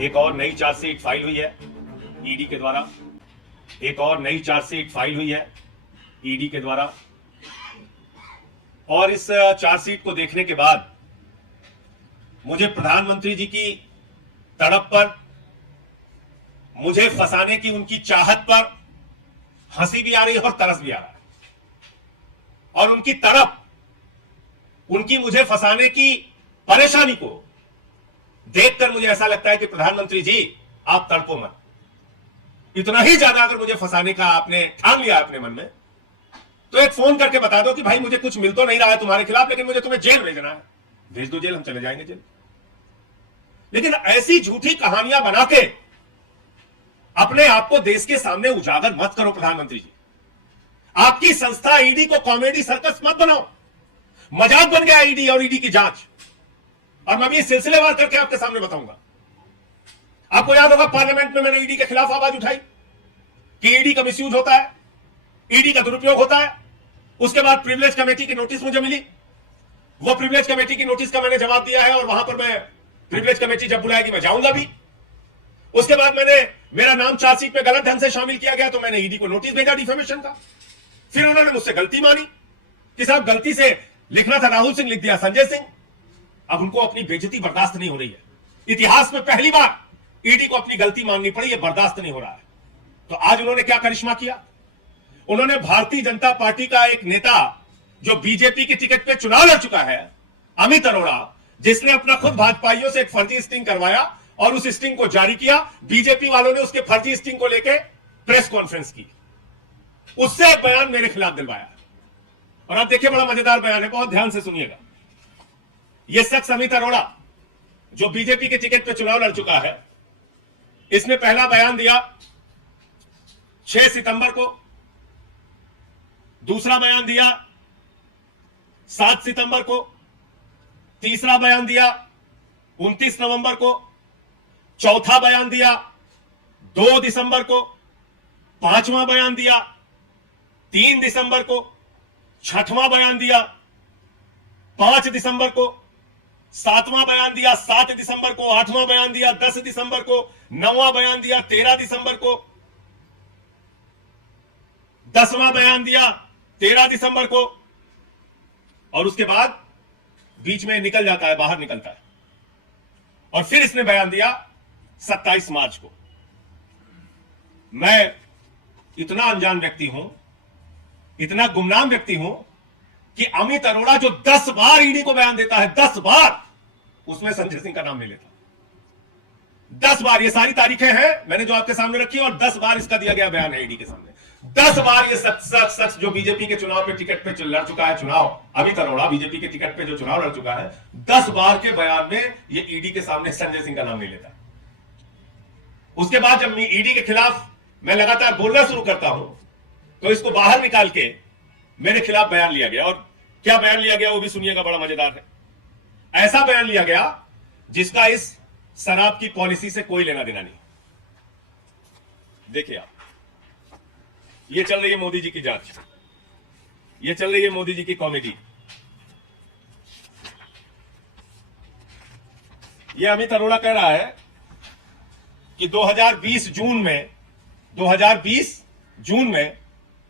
एक और नई चार्जशीट फाइल हुई है ईडी के द्वारा। एक और नई चार्जशीट फाइल हुई है ईडी के द्वारा। और इस चार्जशीट को देखने के बाद मुझे प्रधानमंत्री जी की तड़प पर, मुझे फंसाने की उनकी चाहत पर हंसी भी आ रही है और तरस भी आ रहा है। और उनकी तड़प, उनकी मुझे फंसाने की परेशानी को देखकर मुझे ऐसा लगता है कि प्रधानमंत्री जी आप तड़पो मत। इतना ही ज्यादा अगर मुझे फंसाने का आपने ठान लिया अपने मन में, तो एक फोन करके बता दो कि भाई मुझे कुछ मिल तो नहीं रहा है तुम्हारे खिलाफ, लेकिन मुझे तुम्हें जेल भेजना है। भेज दो जेल, हम चले जाएंगे जेल। लेकिन ऐसी झूठी कहानियां बना के अपने आप को देश के सामने उजागर मत करो प्रधानमंत्री जी। आपकी संस्था ईडी को कॉमेडी सर्कस मत बनाओ। मजाक बन गया ईडी और ईडी की जांच। और मैं भी सिलसिलेवार करके आपके सामने बताऊंगा। आपको याद होगा पार्लियामेंट में मैंने ईडी के खिलाफ आवाज उठाई कि ईडी का मिसयूज होता है, ईडी का दुरुपयोग होता है। उसके बाद प्रिविलेज कमेटी की नोटिस मुझे मिली। वो प्रिविलेज कमेटी की नोटिस का मैंने जवाब दिया है और वहां पर मैं प्रिविलेज कमेटी जब बुलाएगी मैं जाऊंगा भी। उसके बाद मेरा नाम चार्जशीट में गलत ढंग से शामिल किया गया तो मैंने ईडी को नोटिस भेजा डिफेमेशन का। फिर उन्होंने मुझसे गलती मानी कि साहब गलती से लिखना था राहुल सिंह, लिख दिया संजय सिंह। अब उनको अपनी बेइज्जती बर्दाश्त नहीं हो रही है। इतिहास में पहली बार ईडी को अपनी गलती माननी पड़ी, यह बर्दाश्त नहीं हो रहा है। तो आज उन्होंने क्या करिश्मा किया? उन्होंने भारतीय जनता पार्टी का एक नेता जो बीजेपी की टिकट पे चुनाव लड़ चुका है, अमित अरोड़ा, जिसने अपना खुद भाजपाइयों से एक फर्जी स्टिंग करवाया और उस स्टिंग को जारी किया, बीजेपी वालों ने उसके फर्जी स्टिंग को लेकर प्रेस कॉन्फ्रेंस की, उससे एक बयान मेरे खिलाफ दिलवाया। और आप देखिए बड़ा मजेदार बयान है, बहुत ध्यान से सुनिएगा। यह शख्स अमित अरोड़ा जो बीजेपी के टिकट पे चुनाव लड़ चुका है, इसने पहला बयान दिया 6 सितंबर को, दूसरा बयान दिया 7 सितंबर को, तीसरा बयान दिया 29 नवंबर को, चौथा बयान दिया 2 दिसंबर को, पांचवां बयान दिया 3 दिसंबर को, छठवां बयान दिया 5 दिसंबर को, सातवां बयान दिया 7 दिसंबर को, आठवां बयान दिया 10 दिसंबर को, नौवां बयान दिया 13 दिसंबर को, 10वां बयान दिया 13 दिसंबर को, और उसके बाद बीच में निकल जाता है, बाहर निकलता है। और फिर इसने बयान दिया 27 मार्च को। मैं इतना अनजान व्यक्ति हूं, इतना गुमनाम व्यक्ति हूं कि अमित अरोड़ा जो 10 बार ईडी को बयान देता है, 10 बार, उसमें संजय सिंह का नाम नहीं लेता। 10 बार, ये सारी तारीखें हैं मैंने जो आपके सामने रखी, और 10 बार इसका दिया गया बयान है ईडी के सामने। 10 बार ये शख्स जो बीजेपी के चुनाव पे टिकट पे लड़ चुका है, चुनाव अमित अरोड़ा बीजेपी के टिकट पे जो चुनाव लड़ चुका है, 10 बार के बयान में ये ईडी के सामने संजय सिंह का नाम नहीं लेता। उसके बाद जब ईडी के खिलाफ मैं लगातार बोलना शुरू करता हूं तो इसको बाहर निकाल के मेरे खिलाफ बयान लिया गया। और क्या बयान लिया गया वो भी सुनिएगा, बड़ा मजेदार है। ऐसा बयान लिया गया जिसका इस शराब की पॉलिसी से कोई लेना देना नहीं। देखिए आप, ये चल रही है मोदी जी की जांच, ये चल रही है मोदी जी की कॉमेडी। ये अमित अरोड़ा कह रहा है कि 2020 जून में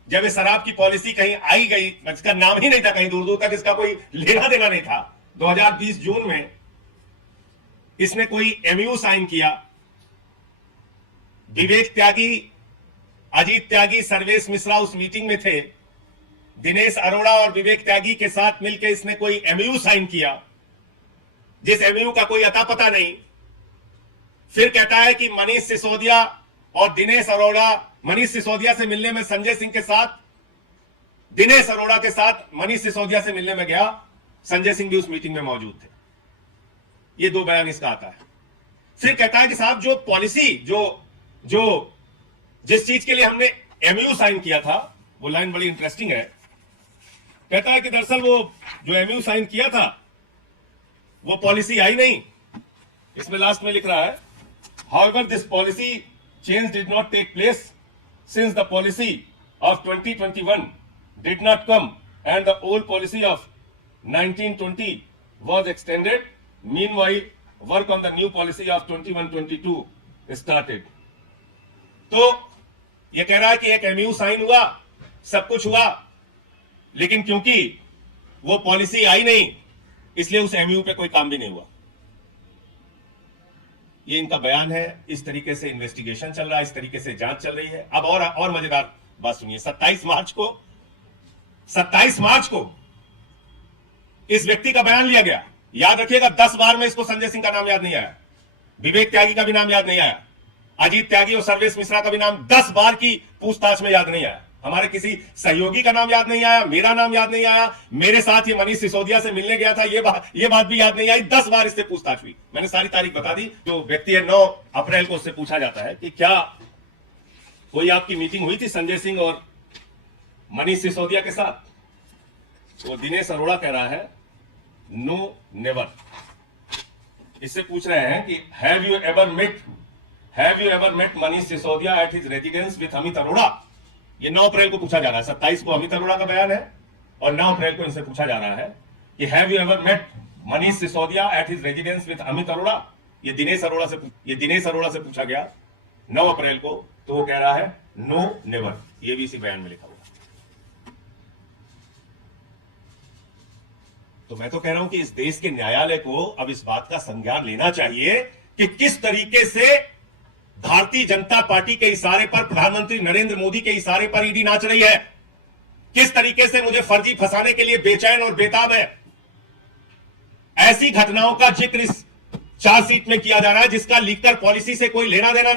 जब ये शराब की पॉलिसी कहीं आई गई, इसका नाम ही नहीं था, कहीं दूर दूर तक इसका कोई लेना देना नहीं था। 2020 जून में इसने कोई एमयू साइन किया। विवेक त्यागी, अजीत त्यागी, सर्वेश मिश्रा उस मीटिंग में थे। दिनेश अरोड़ा और विवेक त्यागी के साथ मिलकर इसने कोई एमयू साइन किया, जिस एमयू का कोई अता पता नहीं। फिर कहता है कि मनीष सिसोदिया और दिनेश अरोड़ा, मनीष सिसोदिया से मिलने में संजय सिंह के साथ, दिनेश अरोड़ा के साथ मनीष सिसोदिया से मिलने में गया, संजय सिंह भी उस मीटिंग में मौजूद थे। ये 2 बयान इसका आता है। फिर कहता है कि साहब जो पॉलिसी, जो जिस चीज के लिए हमने एमयू साइन किया था, वो लाइन बड़ी इंटरेस्टिंग है। कहता है कि दरअसल वो जो एमयू साइन किया था वो पॉलिसी आई नहीं। इसमें लास्ट में लिख रहा है, however this policy change did not take place since the policy of 2021 did not come and the old policy of 1920 was extended. Meanwhile work on the new policy of 21-22 started. तो ये कह रहा है कि एक एमयू साइन हुआ, सब कुछ हुआ, लेकिन क्योंकि वो पॉलिसी आई नहीं, इसलिए उस एमयू पे कोई काम भी नहीं हुआ। ये इनका बयान है। इस तरीके से इन्वेस्टिगेशन चल रहा है, इस तरीके से जांच चल रही है। अब और मजेदार बात सुनिए। 27 मार्च को इस व्यक्ति का बयान लिया गया। याद रखिएगा, 10 बार में इसको संजय सिंह का नाम याद नहीं आया, विवेक त्यागी का भी नाम याद नहीं आया, अजीत त्यागी और सर्वेश मिश्रा का भी नाम 10 बार की पूछताछ में याद नहीं आया, हमारे किसी सहयोगी का नाम याद नहीं आया, मेरा नाम याद नहीं आया, मेरे साथ ये मनीष सिसोदिया से मिलने गया था, ये बात भी याद नहीं आई। 10 बार इससे पूछताछ हुई। मैंने सारी तारीख बता दी। जो व्यक्ति है 9 अप्रैल को उससे पूछा जाता है कि क्या कोई आपकी मीटिंग हुई थी संजय सिंह और मनीष सिसोदिया के साथ? तो दिनेश अरोड़ा कह रहा है नो, नेवर। इससे पूछ रहे हैं कि have you ever met Manish Sisodia at his residence with Amit Arora? ये 9 अप्रैल को पूछा जा रहा है। 27 को अमित अरोड़ा का बयान है और 9 अप्रैल को इनसे पूछा जा रहा है कि have you ever met Manish Sisodia at his residence with Amit Arora? ये दिनेश अरोड़ा से पूछा गया 9 अप्रैल को, तो वो कह रहा है नो, नेवर। ये भी इसी बयान में लिखा हुआ। तो मैं तो कह रहा हूं कि इस देश के न्यायालय को अब इस बात का संज्ञान लेना चाहिए कि किस तरीके से भारतीय जनता पार्टी के इशारे पर, प्रधानमंत्री नरेंद्र मोदी के इशारे पर ईडी नाच रही है। किस तरीके से मुझे फर्जी फंसाने के लिए बेचैन और बेताब है। ऐसी घटनाओं का जिक्र इस चार्जशीट में किया जा रहा है जिसका लीकर पॉलिसी से कोई लेना देना नहीं।